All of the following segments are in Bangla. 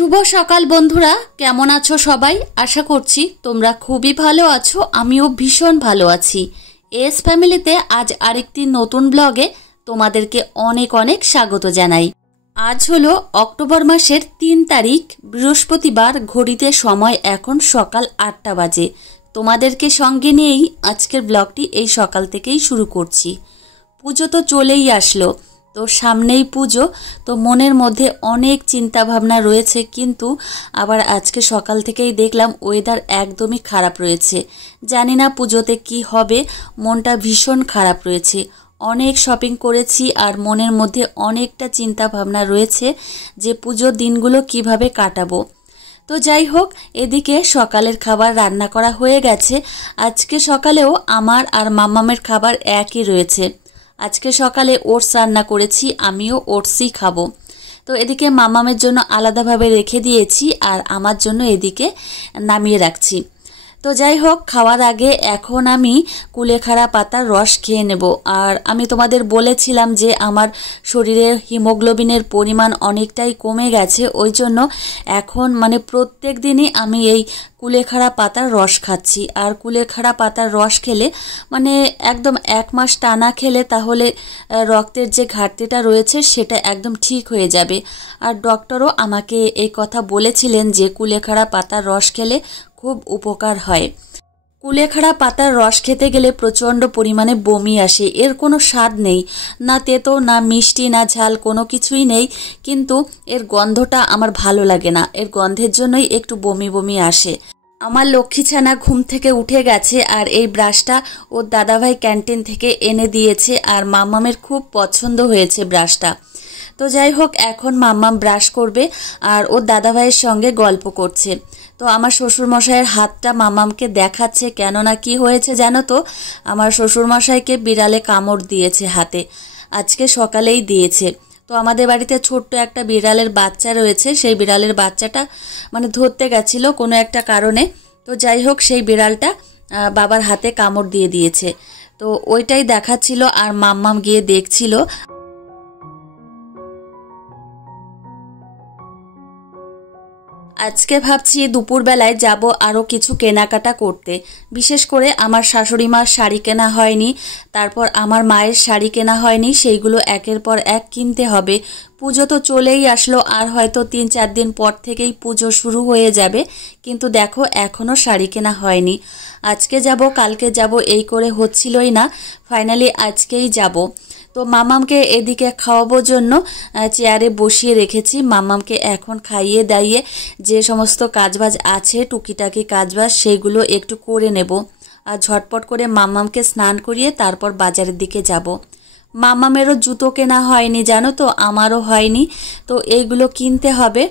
শুভ সকাল বন্ধুরা, কেমন আছো সবাই? আশা করছি তোমরা খুবই ভালো আছো। আমিও ভীষণ ভালো আছি। এস ফ্যামিলিতে আজ আরেকটি নতুন ব্লগে তোমাদেরকে অনেক অনেক স্বাগত জানাই। আজ হলো অক্টোবর মাসের ৩ তারিখ, বৃহস্পতিবার। ঘড়িতে সময় এখন সকাল ৮টা বাজে। তোমাদেরকে সঙ্গে নিয়েই আজকের ব্লগটি এই সকাল থেকেই শুরু করছি। পুজো তো চলেই আসলো, তো সামনেই পুজো, তো মনের মধ্যে অনেক চিন্তা ভাবনা রয়েছে। কিন্তু আবার আজকে সকাল থেকেই দেখলাম ওয়েদার একদমই খারাপ রয়েছে। জানি না পুজোতে কি হবে, মনটা ভীষণ খারাপ রয়েছে। অনেক শপিং করেছি আর মনের মধ্যে অনেকটা চিন্তা ভাবনা রয়েছে যে পুজোর দিনগুলো কিভাবে কাটাবো। তো যাই হোক, এদিকে সকালের খাবার রান্না করা হয়ে গেছে। আজকে সকালেও আমার আর মাম্মামের খাবার একই রয়েছে। আজকে সকালে ওটস রান্না করেছি, আমিও ওটসই খাবো। তো এদিকে মামামের জন্য আলাদাভাবে রেখে দিয়েছি আর আমার জন্য এদিকে নামিয়ে রাখছি। তো যাই হোক, খাওয়ার আগে এখন আমি কুলেখাড়া পাতার রস খেয়ে নেব। আর আমি তোমাদের বলেছিলাম যে আমার শরীরে হিমোগ্লোবিনের পরিমাণ অনেকটাই কমে গেছে, ওই জন্য এখন প্রত্যেক দিনই আমি এই কুলেখাড়া পাতার রস খাচ্ছি। আর কুলেখাড়া পাতার রস খেলে একদম 1 মাস টানা খেলে তাহলে রক্তের যে ঘাটতিটা রয়েছে সেটা একদম ঠিক হয়ে যাবে। আর ডক্টরও আমাকে এই কথা বলেছিলেন যে কুলেখাড়া পাতার রস খেলে খুব উপকার হয়। কুলেখাড়া পাতার রস খেতে গেলে প্রচণ্ড পরিমাণে বমি আসে। এর কোনো স্বাদ নেই, না তেতো না মিষ্টি না ঝাল, কোনো কিছুই নেই। কিন্তু এর গন্ধটা আমার ভালো লাগে না, এর গন্ধের জন্যই একটু বমি বমি আসে। আমার লক্ষ্মী ছানা ঘুম থেকে উঠে গেছে আর এই ব্রাশটা ওর দাদাভাই ক্যান্টিন থেকে এনে দিয়েছে আর মাম্মামের খুব পছন্দ হয়েছে ব্রাশটা। তো যাই হোক, এখন মাম্মাম ব্রাশ করবে আর ওর দাদাভাইয়ের সঙ্গে গল্প করছে। তো আমার শ্বশুরমশাইয়ের হাতটা মামামকে দেখাচ্ছে, কেননা কি হয়েছে জানো তো, আমার শ্বশুরমশাইকে বিড়ালে কামড় দিয়েছে হাতে, আজকে সকালেই দিয়েছে। তো আমাদের বাড়িতে ছোট্ট একটা বিড়ালের বাচ্চা রয়েছে, সেই বিড়ালের বাচ্চাটা ধরতে গেছিল কোনো একটা কারণে। তো যাই হোক, সেই বিড়ালটা বাবার হাতে কামড় দিয়ে দিয়েছে। তো ওইটাই দেখাচ্ছিল আর মাম্মাম গিয়ে দেখছিল। আজকে ভাবছি দুপুরবেলায় যাব আরও কিছু কেনাকাটা করতে। বিশেষ করে আমার শাশুড়ি মার শাড়ি কেনা হয়নি, তারপর আমার মায়ের শাড়ি কেনা হয়নি, সেইগুলো একের পর এক কিনতে হবে। পুজো তো চলেই আসলো, আর হয়তো 3-4 দিন পর থেকেই পুজো শুরু হয়ে যাবে। কিন্তু দেখো, এখনও শাড়ি কেনা হয়নি। আজকে যাব কালকে যাব এই করে হচ্ছিলই না, ফাইনালি আজকেই যাব। তো মামামকে এদিকে খাওয়াবোর জন্য চেয়ারে বসিয়ে রেখেছি। মামামকে এখন খাইয়ে দাইয়ে যে সমস্ত কাজবাজ আছে, টুকিটাকি কাজবাজ, সেইগুলো একটু করে নেব। আর ঝটপট করে মামামকে স্নান করিয়ে তারপর বাজারের দিকে যাব। মামামেরও জুতো কেনা হয়নি জানো তো, আমারও হয়নি। তো এইগুলো কিনতে হবে।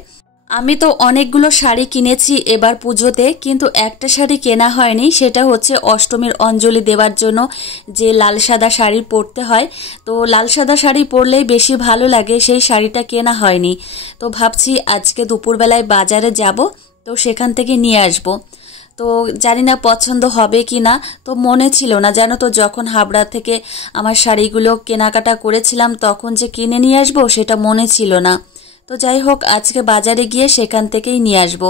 আমি তো অনেকগুলো শাড়ি কিনেছি এবার পুজোতে, কিন্তু একটা শাড়ি কেনা হয়নি, সেটা হচ্ছে অষ্টমীর অঞ্জলি দেওয়ার জন্য যে লাল সাদা শাড়ি পরতে হয়। তো লাল সাদা শাড়ি পরলেই বেশি ভালো লাগে, সেই শাড়িটা কেনা হয়নি। তো ভাবছি আজকে দুপুরবেলায় বাজারে যাব, তো সেখান থেকে নিয়ে আসব। তো জানি না পছন্দ হবে কি না, তো মনে ছিল না জানো তো, যখন হাবড়া থেকে আমার শাড়িগুলো কেনাকাটা করেছিলাম তখন যে কিনে নিয়ে আসবো সেটা মনে ছিল না। তো যাই হোক, আজকে বাজারে গিয়ে সেখান থেকেই নিয়ে আসব।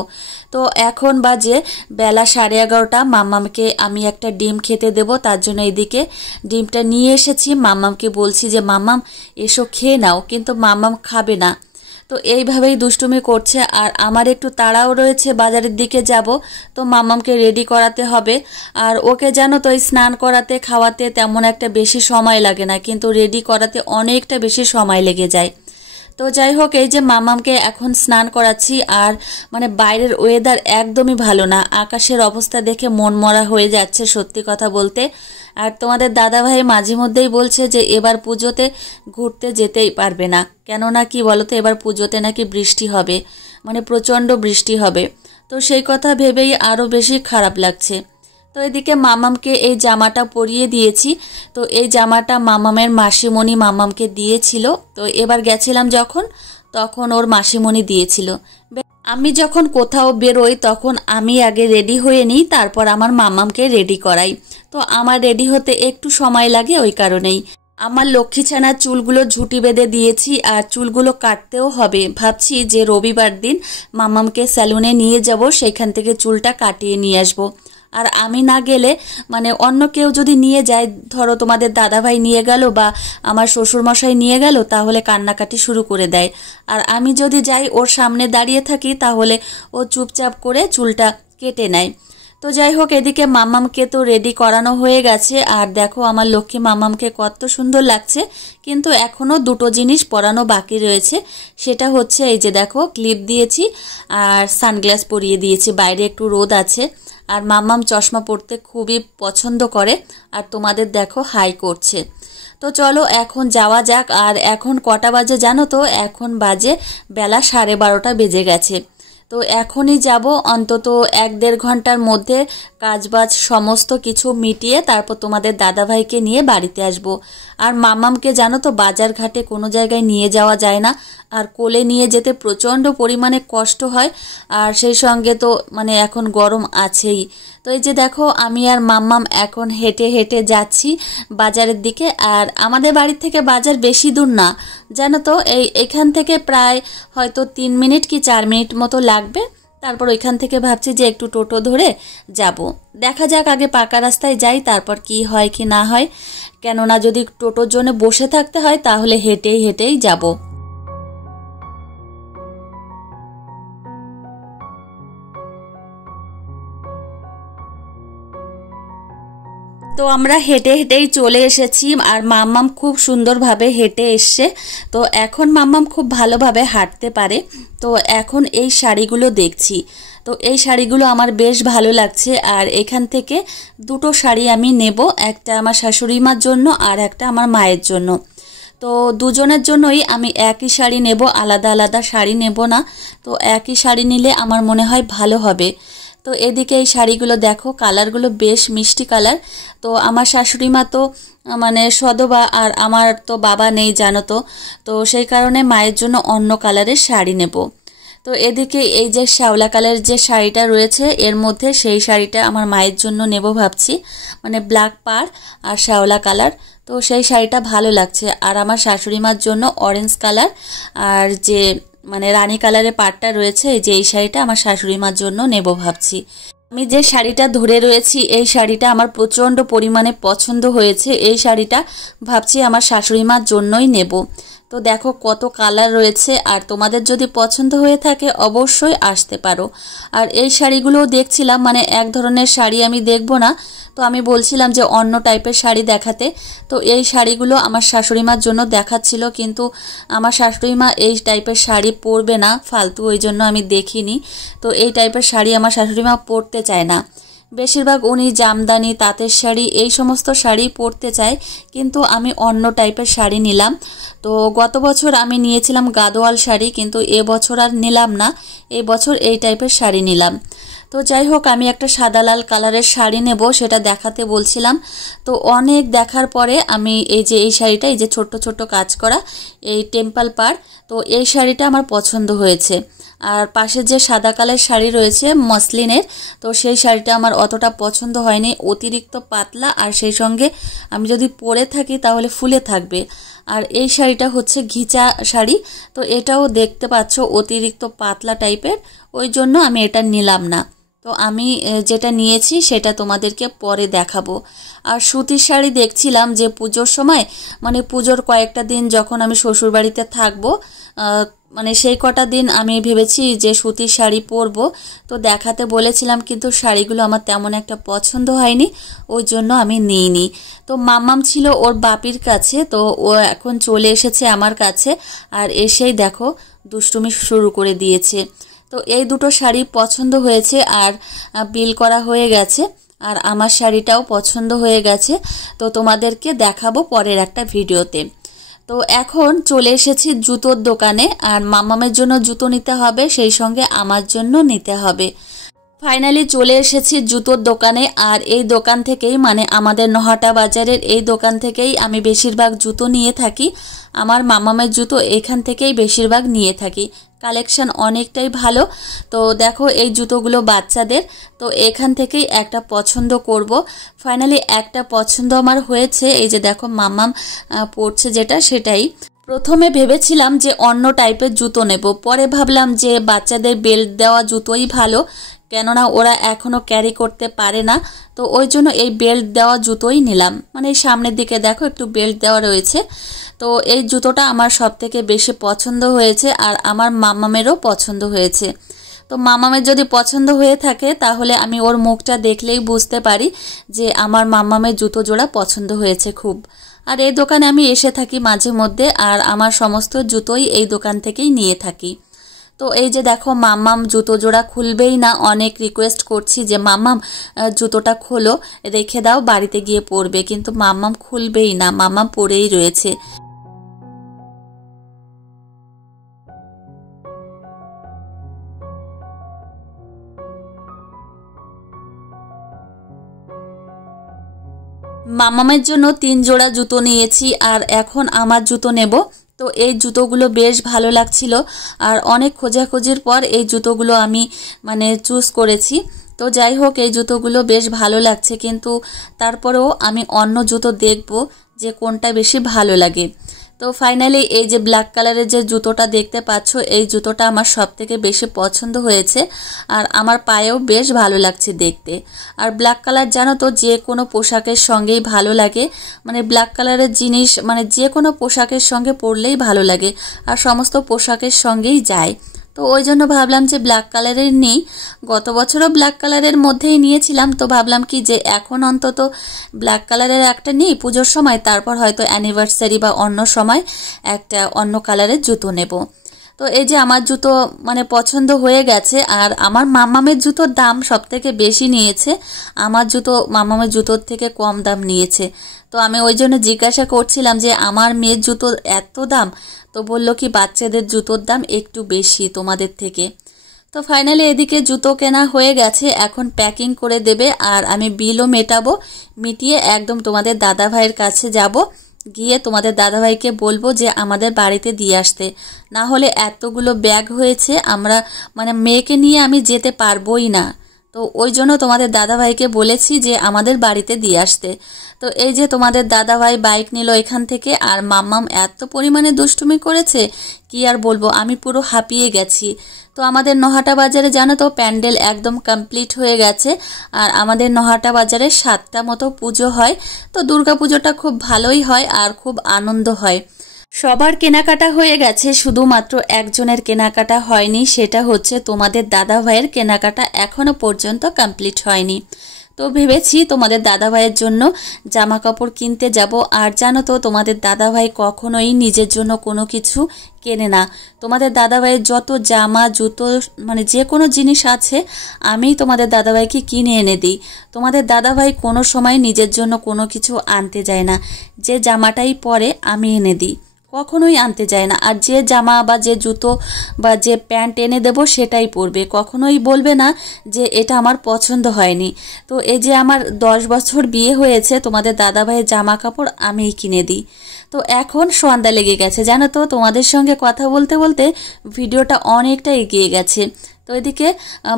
তো এখন বাজে বেলা 11:30। মাম্মামকে আমি একটা ডিম খেতে দেব, তার জন্য এদিকে ডিমটা নিয়ে এসেছি। মাম্মামকে বলছি যে মাম্মাম এসো খেয়ে নাও, কিন্তু মাম্মাম খাবে না। তো এইভাবেই দুষ্টুমি করছে। আর আমার একটু তাড়াও রয়েছে, বাজারের দিকে যাব, তো মাম্মামকে রেডি করাতে হবে। আর ওকে জানো তো, এই স্নান করাতে খাওয়াতে তেমন একটা বেশি সময় লাগে না, কিন্তু রেডি করাতে অনেকটা বেশি সময় লেগে যায়। তো যাই হোক, এই যে মামামকে এখন স্নান করাচ্ছি। আর বাইরের ওয়েদার একদমই ভালো না, আকাশের অবস্থা দেখে মন মরা হয়ে যাচ্ছে সত্যি কথা বলতে। আর তোমাদের দাদাভাই মাঝে মধ্যেই বলছে যে এবার পুজোতে ঘুরতে যেতেই পারবে না, কেননা কি বলতো, এবার পুজোতে নাকি বৃষ্টি হবে, প্রচণ্ড বৃষ্টি হবে। তো সেই কথা ভেবেই আরও বেশি খারাপ লাগছে। তো এদিকে মামামকে এই জামাটা পরিয়ে দিয়েছি। তো এই জামাটা মামামের মাসিমণি মামামকে দিয়েছিল। তো এবার গেছিলাম যখন, তখন ওর মাসিমণি দিয়েছিল। আমি যখন কোথাও বেরোই তখন আমি আগে রেডি হয়ে নিই, তারপর আমার মামামকে রেডি করাই। তো আমার রেডি হতে একটু সময় লাগে, ওই কারণেই। আমার লক্ষ্মী ছানার চুলগুলো ঝুঁটি বেঁধে দিয়েছি আর চুলগুলো কাটতেও হবে। ভাবছি যে রবিবার দিন মাম্মামকে স্যালুনে নিয়ে যাব, সেখান থেকে চুলটা কাটিয়ে নিয়ে আসবো। আর আমি না গেলে মানে অন্য কেউ যদি নিয়ে যায়, ধরো তোমাদের দাদাভাই নিয়ে গেল বা আমার শ্বশুরমশাই নিয়ে গেল, তাহলে কান্নাকাটি শুরু করে দেয়। আর আমি যদি যাই ওর সামনে দাঁড়িয়ে থাকি, তাহলে ও চুপচাপ করে চুলটা কেটে নেয়। তো যাই হোক, এদিকে মাম্মামকে তো রেডি করানো হয়ে গেছে। আর দেখো আমার লক্ষ্মী মাম্মামকে কত সুন্দর লাগছে, কিন্তু এখনও দুটো জিনিস পরানো বাকি রয়েছে। সেটা হচ্ছে এই যে দেখো, ক্লিপ দিয়েছি আর সানগ্লাস পরিয়ে দিয়েছি, বাইরে একটু রোদ আছে। আর মাম্মাম চশমা পরতে খুবই পছন্দ করে। আর তোমাদের দেখো হাই করছে। তো চলো এখন যাওয়া যাক। আর এখন কটা বাজে জানো তো? এখন বাজে বেলা 12:30 বেজে গেছে। তো এখনই যাব, অন্তত 1-1.5 ঘন্টার মধ্যে কাজবাজ সমস্ত কিছু মিটিয়ে তারপর তোমাদের দাদাভাইকে নিয়ে বাড়িতে আসব। আর মাম্মামকে জানো তো বাজার ঘাটে কোনো জায়গায় নিয়ে যাওয়া যায় না, আর কোলে নিয়ে যেতে প্রচণ্ড পরিমাণে কষ্ট হয়। আর সেই সঙ্গে তো মানে এখন গরম আছেই। তো এই যে দেখো, আমি আর মাম্মাম এখন হেঁটে হেঁটে যাচ্ছি বাজারের দিকে। আর আমাদের বাড়ির থেকে বাজার বেশি দূর না জানো তো, এখান থেকে প্রায় হয়তো 3 মিনিট কি 4 মিনিট মতো লাগবে। তারপর ওইখান থেকে ভাবছি যে একটু টোটো ধরে যাব। দেখা যাক, আগে পাকা রাস্তায় যাই, তারপর কি হয় কি না হয়। কেননা যদি টোটোর জন্য বসে থাকতে হয়, তাহলে হেঁটেই হেঁটেই যাব। তো আমরা হেঁটে হেঁটেই চলে এসেছি। আর মাম্মাম খুব সুন্দরভাবে হেঁটে এসছে। তো এখন মাম্মাম খুব ভালোভাবে হাঁটতে পারে। তো এখন এই শাড়িগুলো দেখছি। তো এই শাড়িগুলো আমার বেশ ভালো লাগছে। আর এখান থেকে দুটো শাড়ি আমি নেব, একটা আমার শাশুড়ি মার জন্য আর একটা আমার মায়ের জন্য। তো দুজনের জন্যই আমি একই শাড়ি নেব, আলাদা আলাদা শাড়ি নেব না। তো একই শাড়ি নিলে আমার মনে হয় ভালো হবে। তো এদিকে এই শাড়িগুলো দেখো, কালারগুলো বেশ মিষ্টি কালার। তো আমার শাশুড়ি মা তো মানে সধবা, আর আমার তো বাবা নেই জানো তো। তো সেই কারণে মায়ের জন্য অন্য কালারের শাড়ি নেব। তো এদিকে এই যে শ্যাওলা কালারের যে শাড়িটা রয়েছে, এর মধ্যে সেই শাড়িটা আমার মায়ের জন্য নেব ভাবছি, মানে ব্ল্যাক পাড় আর শ্যাওলা কালার। তো সেই শাড়িটা ভালো লাগছে। আর আমার শাশুড়ি মার জন্য অরেঞ্জ কালার আর যে মানে রানী কালারের পাড়টা রয়েছে, এই যে এই শাড়িটা আমার শাশুড়ি মার জন্য নেব ভাবছি। আমি যে শাড়িটা ধরে রয়েছি, এই শাড়িটা আমার প্রচণ্ড পরিমাণে পছন্দ হয়েছে। এই শাড়িটা ভাবছি আমার শাশুড়ি মার জন্যই নেব। তো দেখো কত কালার রয়েছে, আর তোমাদের যদি পছন্দ হয়ে থাকে অবশ্যই আসতে পারো। আর এই শাড়িগুলোও দেখছিলাম, মানে এক ধরনের শাড়ি আমি দেখব না, তো আমি বলছিলাম যে অন্য টাইপের শাড়ি দেখাতে। তো এই শাড়িগুলো আমার শাশুড়ি মার জন্য দেখাচ্ছিল, কিন্তু আমার শাশুড়ি মা এই টাইপের শাড়ি পরবে না ফালতু, ওই জন্য আমি দেখিনি। তো এই টাইপের শাড়ি আমার শাশুড়ি মা পরতে চায় না। বেশিরভাগ উনি জামদানি, তাঁতের শাড়ি এই সমস্ত শাড়ি পরতে চায়, কিন্তু আমি অন্য টাইপের শাড়ি নিলাম। তো গত বছর আমি নিয়েছিলাম গাদোয়াল শাড়ি, কিন্তু এবছর আর নিলাম না, এই বছর এই টাইপের শাড়ি নিলাম। তো যাই হোক, আমি একটা সাদা লাল কালারের শাড়ি নেব, সেটা দেখাতে বলছিলাম। তো অনেক দেখার পরে আমি এই যে এই শাড়িটা, এই যে ছোট্ট ছোট্ট কাজ করা এই টেম্পল পাড়, তো এই শাড়িটা আমার পছন্দ হয়েছে। আর পাশে যে সাদা কালার শাড়ি রয়েছে মসলিনের, তো সেই শাড়িটা আমার অতটা পছন্দ হয়নি, অতিরিক্ত পাতলা, আর সেই সঙ্গে আমি যদি পরে থাকি তাহলে ফুলে থাকবে। আর এই শাড়িটা হচ্ছে ঘিচা শাড়ি, তো এটাও দেখতে পাচ্ছ অতিরিক্ত পাতলা টাইপের, ওই জন্য আমি এটা নিলাম না। তো আমি যেটা নিয়েছি সেটা তোমাদেরকে পরে দেখাবো। আর সুতির শাড়ি দেখছিলাম যে পুজোর সময়, মানে পুজোর কয়েকটা দিন যখন আমি শ্বশুরবাড়িতে থাকবো, মানে সেই কটা দিন আমি ভেবেছি যে সুতির শাড়ি পরবো। তো দেখাতে বলেছিলাম, কিন্তু শাড়িগুলো আমার তেমন একটা পছন্দ হয়নি, ওই জন্য আমি নিইনি। তো মাম্মাম ছিল ওর বাপির কাছে, তো ও এখন চলে এসেছে আমার কাছে। আর এসেই দেখো দুষ্টুমি শুরু করে দিয়েছে। তো এই দুটো শাড়ি পছন্দ হয়েছে, আর বিল করা হয়ে গেছে। আর আমার শাড়িটাও পছন্দ হয়ে গেছে, তো তোমাদেরকে দেখাবো পরের একটা ভিডিওতে। তো এখন চলে এসেছি জুতোর দোকানে। আর মাম্মামের জন্য জুতো নিতে হবে, সেই সঙ্গে আমার জন্য নিতে হবে। ফাইনালি চলে এসেছি জুতোর দোকানে। আর এই দোকান থেকেই মানে আমাদের নহাটা বাজারের এই দোকান থেকেই আমি বেশিরভাগ জুতো নিয়ে থাকি। আমার মামামের জুতো এখান থেকেই বেশিরভাগ নিয়ে থাকি। কালেকশন অনেকটাই ভালো। তো দেখো এই জুতোগুলো বাচ্চাদের, তো এখান থেকেই একটা পছন্দ করব। ফাইনালি একটা পছন্দ আমার হয়েছে। এই যে দেখো মামাম পরছে যেটা, সেটাই। প্রথমে ভেবেছিলাম যে অন্য টাইপের জুতো নেব, পরে ভাবলাম যে বাচ্চাদের বেল্ট দেওয়া জুতোই ভালো, কেননা ওরা এখনও ক্যারি করতে পারে না। তো ওই জন্য এই বেল্ট দেওয়া জুতোই নিলাম। মানে এই সামনের দিকে দেখো একটু বেল্ট দেওয়া রয়েছে। তো এই জুতোটা আমার সব থেকে বেশি পছন্দ হয়েছে আর আমার মামামেরও পছন্দ হয়েছে। তো মামামের যদি পছন্দ হয়ে থাকে তাহলে আমি ওর মুখটা দেখলেই বুঝতে পারি যে আমার মামামের জুতো জোড়া পছন্দ হয়েছে খুব। আর এই দোকানে আমি এসে থাকি মাঝে মধ্যে, আর আমার সমস্ত জুতোই এই দোকান থেকেই নিয়ে থাকি। তো এই যে দেখো মাম্মাম জুতো জোড়া খুলবেই না, অনেক রিকোয়েস্ট করছি যে মাম্মাম জুতোটা খোলো, রেখে দাও, বাড়িতে গিয়ে পরবে, কিন্তু মাম্মাম খুলবেই না, মাম্মাম পরেই রয়েছে। মামামের জন্য 3 জোড়া জুতো নিয়েছি আর এখন আমার জুতো নেব। তো এই জুতোগুলো বেশ ভালো লাগছিল আর অনেক খোঁজাখুঁজির পর এই জুতোগুলো আমি মানে চুজ করেছি। তো যাই হোক এই জুতোগুলো বেশ ভালো লাগছে, কিন্তু তারপরেও আমি অন্য জুতো দেখব যে কোনটা বেশি ভালো লাগে। তো ফাইনালি এই যে ব্ল্যাক কালারের যে জুতোটা দেখতে পাচ্ছ, এই জুতোটা আমার সব থেকে বেশি পছন্দ হয়েছে আর আমার পায়েও বেশ ভালো লাগছে দেখতে। আর ব্ল্যাক কালার জানো তো যে কোনো পোশাকের সঙ্গেই ভালো লাগে, মানে ব্ল্যাক কালারের জিনিস মানে যে কোনো পোশাকের সঙ্গে পরলেই ভালো লাগে আর সমস্ত পোশাকের সঙ্গেই যায়। তো ওই জন্য ভাবলাম যে ব্ল্যাক কালারের নেই, গত বছরও ব্ল্যাক কালারের মধ্যেই নিয়েছিলাম। তো ভাবলাম কি যে এখন অন্তত ব্ল্যাক কালারের একটা নিই পুজোর সময়, তারপর হয়তো অ্যানিভার্সারি বা অন্য সময় একটা অন্য কালারের জুতো নেব। তো এই যে আমার জুতো মানে পছন্দ হয়ে গেছে আর আমার মামামের জুতোর দাম সব থেকে বেশি নিয়েছে, আমার জুতো মামামের জুতোর থেকে কম দাম নিয়েছে। তো আমি ওই জন্য জিজ্ঞাসা করছিলাম যে আমার মেয়ের জুতোর এত দাম, তো বললো কি বাচ্চাদের জুতোর দাম একটু বেশি তোমাদের থেকে। তো ফাইনালি এদিকে জুতো কেনা হয়ে গেছে, এখন প্যাকিং করে দেবে আর আমি বিলও মেটাবো। মিটিয়ে একদম তোমাদের দাদা ভাইয়ের কাছে যাব, গিয়ে তোমাদের দাদাভাইকে বলবো যে আমাদের বাড়িতে দিয়ে আসতে। না হলে এতগুলো ব্যাগ হয়েছে, আমরা মানে মেয়েকে নিয়ে আমি যেতে পারবোই না। তো ওই জন্য তোমাদের দাদাভাইকে বলেছি যে আমাদের বাড়িতে দিয়ে আসতে। তো এই যে তোমাদের দাদাভাই বাইক নিল এখান থেকে, আর মাম্মাম এত পরিমাণে দুষ্টুমি করেছে কি আর বলবো, আমি পুরো হাঁপিয়ে গেছি। তো আমাদের নহাটা বাজারে জানো তো প্যান্ডেল একদম কমপ্লিট হয়ে গেছে আর আমাদের নহাটা বাজারে 7টা মতো পুজো হয়। তো দুর্গা পুজোটা খুব ভালোই হয় আর খুব আনন্দ হয়। সবার কেনাকাটা হয়ে গেছে, শুধুমাত্র একজনের কেনাকাটা হয়নি, সেটা হচ্ছে তোমাদের দাদা ভাইয়ের কেনাকাটা এখনো পর্যন্ত কমপ্লিট হয়নি। তো ভেবেছি তোমাদের দাদা ভাইয়ের জন্য জামা কাপড় কিনতে যাব। আর জানো তো তোমাদের দাদা ভাই কখনোই নিজের জন্য কোনো কিছু কেনে না। তোমাদের দাদা ভাইয়ের যত জামা জুতো মানে যে কোনো জিনিস আছে আমিই তোমাদের দাদা ভাইকে কিনে এনে দিই। তোমাদের দাদা ভাই কোনো সময় নিজের জন্য কোনো কিছু আনতে যায় না, যে জামাটাই পরে আমি এনে দিই, কখনোই আনতে যায় না। আর যে জামা বা যে জুতো বা যে প্যান্ট এনে দেব সেটাই পরবে, কখনোই বলবে না যে এটা আমার পছন্দ হয়নি। তো এই যে আমার 10 বছর বিয়ে হয়েছে, তোমাদের দাদাভাইয়ের জামা কাপড় আমিই কিনে দিই। তো এখন সন্ধ্যা লেগে গেছে জানো তো, তোমাদের সঙ্গে কথা বলতে বলতে ভিডিওটা অনেকটা এগিয়ে গেছে। তো এদিকে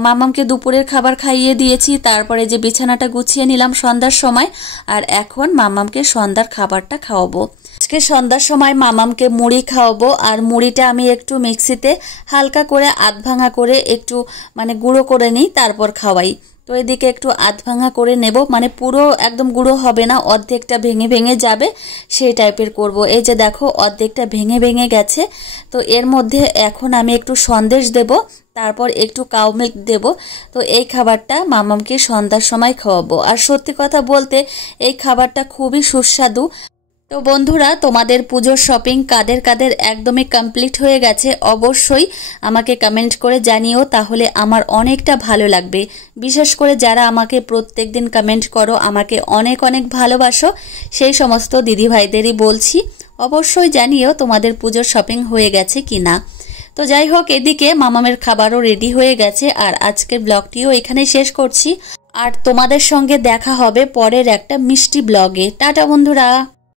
মামামকে দুপুরের খাবার খাইয়ে দিয়েছি, তারপরে যে বিছানাটা গুছিয়ে নিলাম সন্ধ্যার সময়, আর এখন মামামকে সন্ধ্যার খাবারটা খাওয়াবো। আজকে সন্ধ্যার সময় মামামকে মুড়ি খাওয়াবো, আর মুড়িটা আমি একটু মিক্সিতে হালকা করে আধ ভাঙা করে একটু মানে গুঁড়ো করে নিই, তারপর খাওয়াই। তো এদিকে একটু আধ ভাঙা করে নেব, মানে পুরো একদম গুঁড়ো হবে না, অর্ধেকটা ভেঙে ভেঙে যাবে সেই টাইপের করব। এই যে দেখো অর্ধেকটা ভেঙে ভেঙে গেছে। তো এর মধ্যে এখন আমি একটু সন্দেশ দেব, তারপর একটু কাউ মিল্ক দেব। তো এই খাবারটা মামামকে সন্ধ্যার সময় খাওয়াবো। আর সত্যি কথা বলতে এই খাবারটা খুবই সুস্বাদু। তো বন্ধুরা তোমাদের পুজোর শপিং কাদের কাদের একদমই কমপ্লিট হয়ে গেছে অবশ্যই আমাকে কমেন্ট করে জানিও, তাহলে আমার অনেকটা ভালো লাগবে। বিশেষ করে যারা আমাকে প্রত্যেকদিন কমেন্ট করো, আমাকে অনেক অনেক ভালোবাসো, সেই সমস্ত দিদিভাইদেরই বলছি অবশ্যই জানিও তোমাদের পুজোর শপিং হয়ে গেছে কিনা। তো যাই হোক, এদিকে মামামের খাবারও রেডি হয়ে গেছে আর আজকের ব্লগটিও এখানে শেষ করছি। আর তোমাদের সঙ্গে দেখা হবে পরের একটা মিষ্টি ব্লগে। টাটা বন্ধুরা।